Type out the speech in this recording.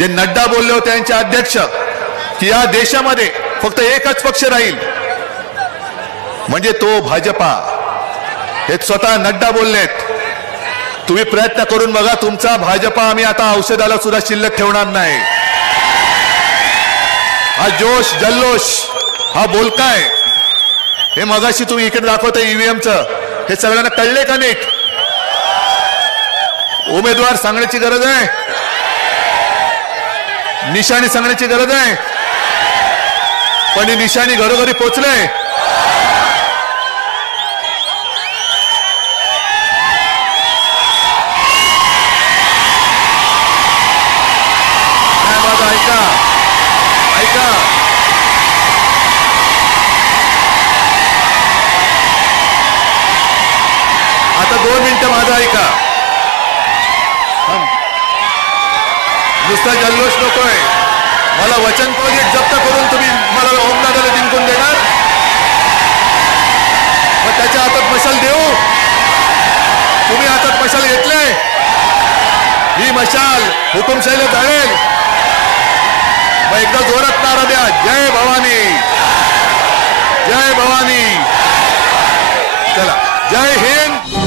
जे नड्डा बोलले होते त्यांचे अध्यक्ष की या देशामध्ये फक्त एकच पक्ष राहील म्हणजे तो भाजपा, हे स्वतः नड्डा बोललेत। तुम्ही प्रयत्न करून बघा, तुमचा भाजपा आम्ही आता औषधाला सुद्धा शिल्लक ठेवणार नाही। हा जोश जल्लोष, हा बोलकाय, हे मगाशी तुम्ही इकडे दाखवता ईव्हीएमचं, हे सगळ्यांना कळले का नीट? उमेदवार सांगण्याची गरज आहे, निशाणी सांगण्याची गरज आहे, पण ही निशाणी घरोघरी पोचले। ऐका, आता 2 मिनिटं माझं ऐका। नुसता जल्लोष नकोय, मला वचन प्रोजेक्ट जप्त करून तुम्ही मला ओमनाथाला जिंकून देणार, मग त्याच्या हातात मशाल देऊ? तुम्ही हातात मशाल घेतले, ही मशाल हुकुमशाहीला जाळेल। मग एकदा जोरात नारा द्या, जय भवानी, जय भवानी। चला, जय हिंद।